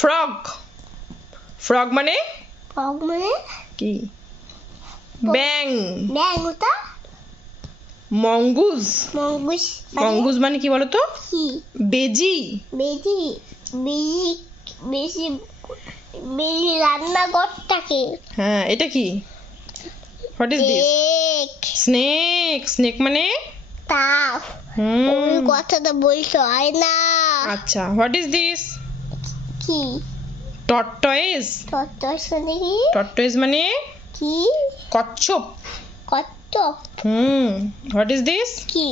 Frog. Frog মানে frog মানে কি? ব্যাং। ব্যাং ওটা? মঙ্গুস। মঙ্গুস মঙ্গুস মানে কি বলতো? কি? বেজি। বেজি। বেজি। বেজি। বেজি রান্নাঘরটাকে। হ্যাঁ, এটা কি? What is this? Snake. Snake মানে সাপ। ওই কথাটা বলতে হয় না। আচ্ছা, হোয়াট ইজ দিস? কি? টর্টয়েস। টর্টয়েস মানে কি? টর্টয়েস মানে কি? কচ্ছপ। কচ্ছপ। What is this? কি?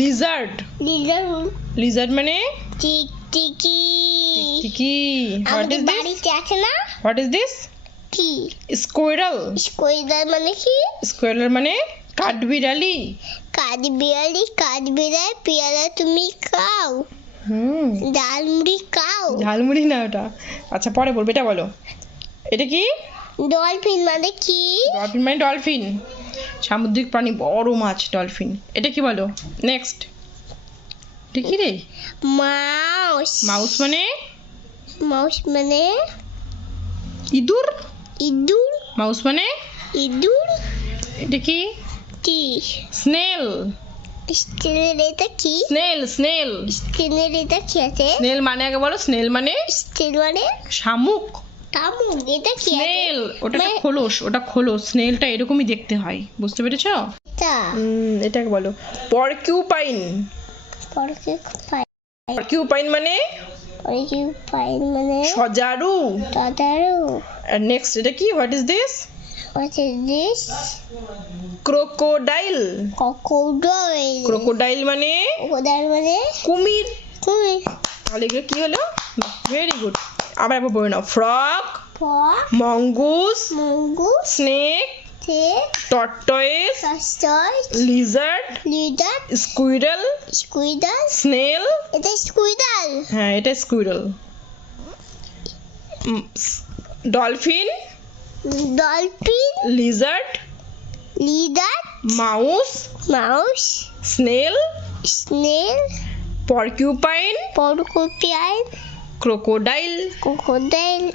লিজার্ড। লিজার্ড। লিজার্ড মানে টিকটিকি। টিকটিকি। What is this? বাড়িতে আছে না? What is this? কি? স্কোয়ারেল। স্কোয়ারেল মানে কি? স্কোয়ারেল মানে কাঠবিড়ালি। কাঠবিড়ালি। কাঠবিড়ালি পেয়ারা তুমি খাও? ঝালমুড়ি খাও? ঝালমুড়ি না ওটা। আচ্ছা, পরে বলবো, এটা বলো। এটা কি? ডলফিন মানে কি? ডলফিন মানে ডলফিন, সামুদ্রিক প্রাণী, বড় মাছ ডলফিন। এটা কি বলো? নেক্সট। এটা কি রে? মাউস। মাউস মানে? মাউস মানে ইঁদুর। ইঁদুর। মাউস মানে ইঁদুর। এটা কি? কি? স্নেল। স্নেল এটা কি? স্নেল। স্নেল। স্নেল এটা কি আছে? স্নেল মানে আগে বলো। স্নেল মানে স্নেল মানে শামুক। শামুক। এটা কি? স্নেল ওটা খোলস, ওটা খোলস। স্নেলটা এরকমই দেখতে হয়, বুঝতে পেরেছো? এটাকে বলো পরকিউপাইন। পরকিউপাইন মানে পরকিউপাইন মানে সজারু। সজারু। আর নেক্সট, এটা কি? What is this? What is this? Crocodile. Crocodile. Crocodile মানে Crocodile মানে কুমির। কুমির। তাহলে এগুলো কি হলো? Very good. আবার একবার বলে নাও। Frog, Frog. Mongoose, Mongoose. Snake, tortoise, Tortoise. Lizard, Lizard. Squirrel, Squirrel. Snail. এটা squirrel. হ্যাঁ, এটা squirrel. Dolphin, Dolphin. Lizard, Lizard. Mouse, Mouse. Snail, Snail. Porcupine, Porcupine. Crocodile. Crocodile.